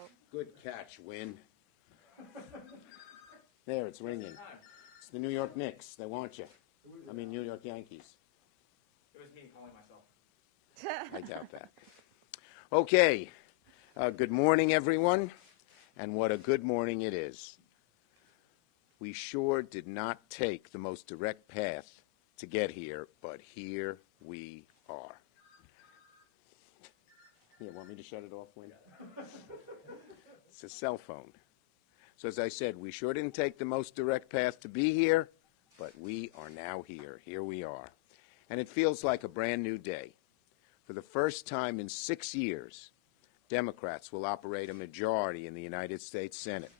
vote. Good catch, Win. There, it's ringing. It's the New York Knicks. They want you. I mean, New York Yankees. It was me calling myself. I doubt that. Okay. Good morning, everyone. And what a good morning it is. We sure did not take the most direct path to get here, but here we are. Yeah, want me to shut it off, Win? It's a cell phone. So as I said, we sure didn't take the most direct path to be here, but we are now here. Here we are. And it feels like a brand new day. For the first time in 6 years, Democrats will operate a majority in the United States Senate.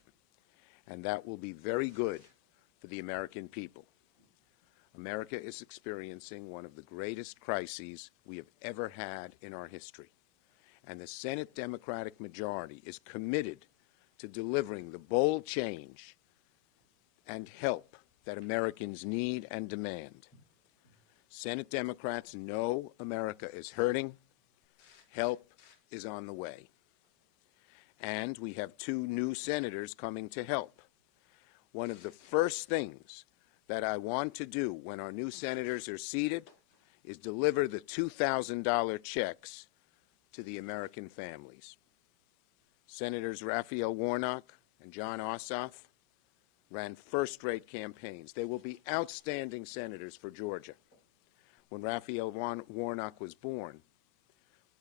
And that will be very good for the American people. America is experiencing one of the greatest crises we have ever had in our history. And the Senate Democratic majority is committed to delivering the bold change and help that Americans need and demand. Senate Democrats know America is hurting. Help is on the way. And we have 2 new senators coming to help. One of the first things that I want to do when our new senators are seated is deliver the $2,000 checks to the American families. Senators Raphael Warnock and Jon Ossoff ran first-rate campaigns. They will be outstanding senators for Georgia. When Raphael Warnock was born,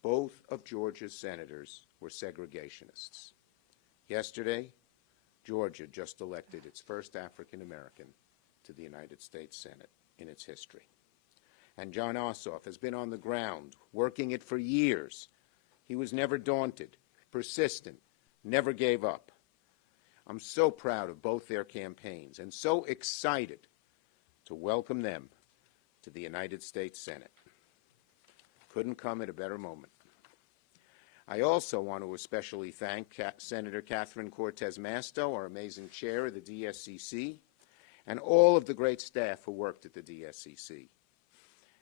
both of Georgia's senators were segregationists. Yesterday, Georgia just elected its first African-American to the United States Senate in its history. And Jon Ossoff has been on the ground, working it for years. He was never daunted, persistent, never gave up. I'm so proud of both their campaigns and so excited to welcome them to the United States Senate. Couldn't come at a better moment. I also want to especially thank Senator Catherine Cortez Masto, our amazing chair of the DSCC, and all of the great staff who worked at the DSCC.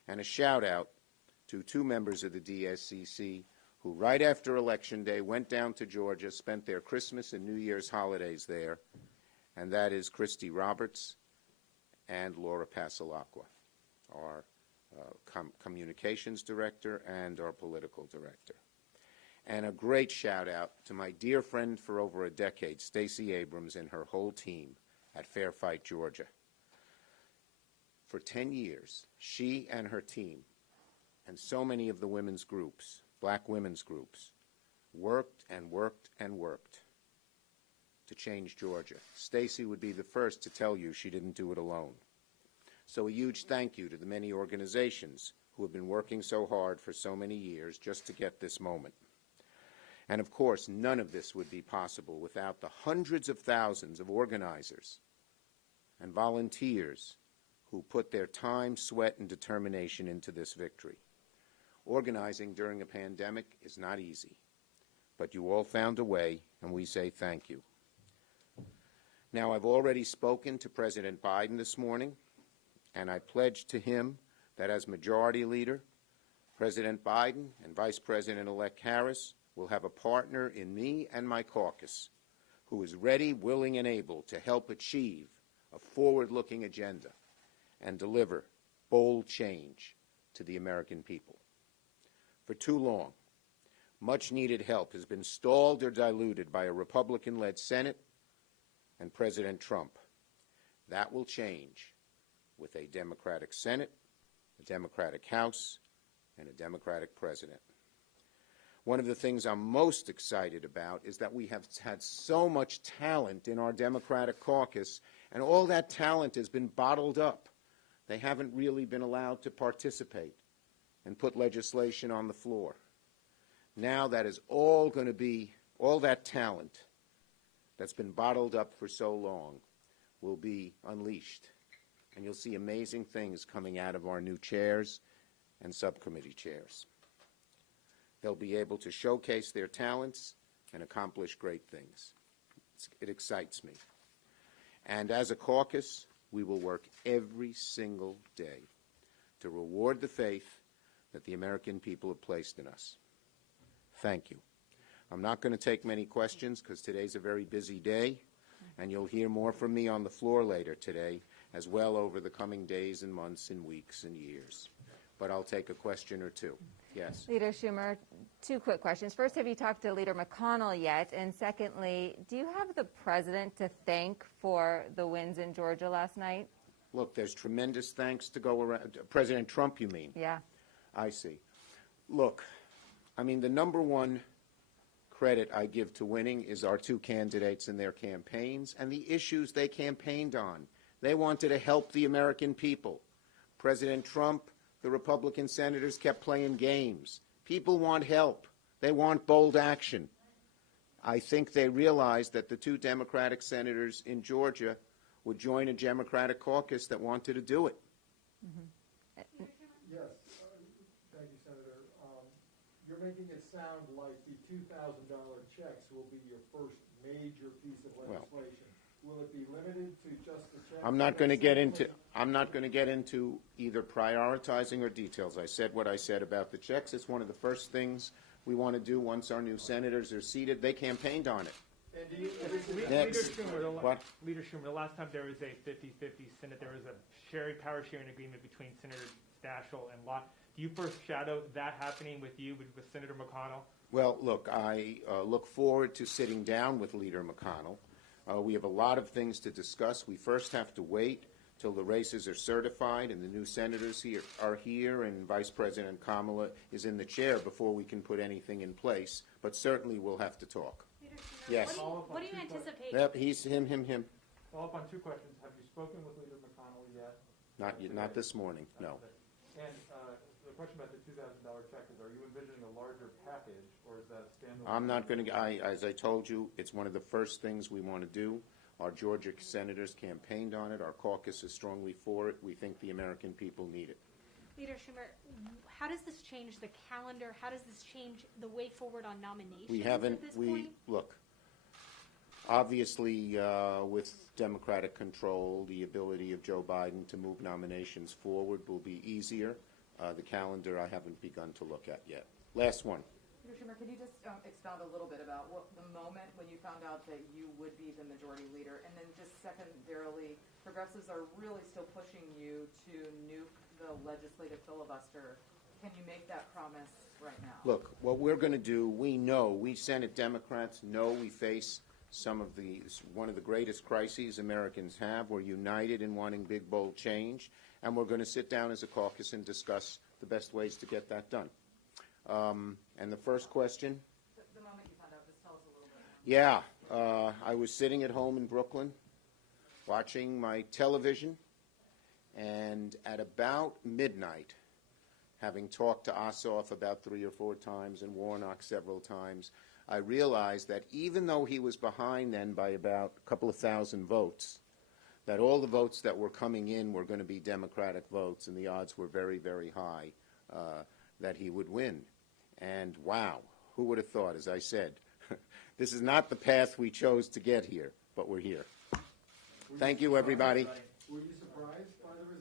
And a shout out to 2 members of the DSCC who right after Election Day went down to Georgia, spent their Christmas and New Year's holidays there, and that is Christy Roberts and Laura Pasalacqua, our communications director and our political director. And a great shout out to my dear friend for over a decade, Stacey Abrams, and her whole team at Fair Fight, Georgia. For 10 years, she and her team and so many of the women's groups, black women's groups, worked and worked and worked to change Georgia. Stacey would be the first to tell you she didn't do it alone. So a huge thank you to the many organizations who have been working so hard for so many years just to get this moment. And of course, none of this would be possible without the hundreds of thousands of organizers and volunteers who put their time, sweat, and determination into this victory. Organizing during a pandemic is not easy, but you all found a way, and we say thank you. Now, I've already spoken to President Biden this morning, and I pledged to him that as Majority Leader, President Biden and Vice President-elect Harris will have a partner in me and my caucus who is ready, willing, and able to help achieve a forward-looking agenda and deliver bold change to the American people. For too long, much-needed help has been stalled or diluted by a Republican-led Senate and President Trump. That will change with a Democratic Senate, a Democratic House, and a Democratic President. One of the things I'm most excited about is that we have had so much talent in our Democratic caucus, and all that talent has been bottled up. They haven't really been allowed to participate and put legislation on the floor. Now that is all going to be, all that talent that's been bottled up for so long will be unleashed. And you'll see amazing things coming out of our new chairs and subcommittee chairs. They'll be able to showcase their talents and accomplish great things. It excites me. And as a caucus, we will work every single day to reward the faith that the American people have placed in us. Thank you. I'm not going to take many questions because today's a very busy day, and you'll hear more from me on the floor later today, as well over the coming days and months and weeks and years. But I'll take a question or two. Yes. Leader Schumer, two quick questions. First, have you talked to Leader McConnell yet? And secondly, do you have the president to thank for the wins in Georgia last night? Look, there's tremendous thanks to go around. President Trump, you mean? Yeah. I see. Look, I mean, the number one credit I give to winning is our two candidates and their campaigns and the issues they campaigned on. They wanted to help the American people. President Trump, the Republican senators kept playing games. People want help. They want bold action. I think they realized that the two Democratic senators in Georgia would join a Democratic caucus that wanted to do it. Yes, thank you, Senator. You're making it sound like the $2,000 checks will be your first major piece of legislation. Will it be limited to just the checks? I'm not going to get into either prioritizing or details. I said what I said about the checks. It's one of the first things we want to do once our new senators are seated. They campaigned on it. Next. What? Leader Schumer, the last time there was a 50-50 Senate, there was a power sharing agreement between Senator Daschle and Lott. Do you foreshadow that happening with you, with Senator McConnell? Well, look, I look forward to sitting down with Leader McConnell. We have a lot of things to discuss. We first have to wait till the races are certified and the new senators are here and Vice President Kamala is in the chair before we can put anything in place. But certainly we'll have to talk. Yes. What do you anticipate? Yep, he's him. Follow up on two questions. Have you spoken with Leader McConnell yet? Not this morning, no. And the question about the $2,000 check is, are you envisioning a larger package, or is that standalone? I'm not going to, as I told you, it's one of the first things we want to do. Our Georgia senators campaigned on it. Our caucus is strongly for it. We think the American people need it. Leader Schumer, how does this change the calendar? How does this change the way forward on nominations at this point? Look, obviously, with Democratic control, the ability of Joe Biden to move nominations forward will be easier. The calendar I haven't begun to look at yet. Last one. Leader Schumer, could you just expound a little bit about what the moment when you found out that you would be the majority leader, and then just secondarily, progressives are really still pushing you to nuke the legislative filibuster. Can you make that promise right now? Look, what we're going to do, we Senate Democrats know we face one of the greatest crises Americans have. We're united in wanting big, bold change, and we're going to sit down as a caucus and discuss the best ways to get that done. And the first question? The moment you found out, just tell us a little bit. Yeah, I was sitting at home in Brooklyn watching my television, and at about midnight, having talked to Ossoff about 3 or 4 times and Warnock several times, I realized that even though he was behind then by about a couple of thousand votes, that all the votes that were coming in were going to be Democratic votes, and the odds were very, very high that he would win. And wow, who would have thought, as I said, this is not the path we chose to get here, but we're here. Thank you, everybody. Were you surprised by the result?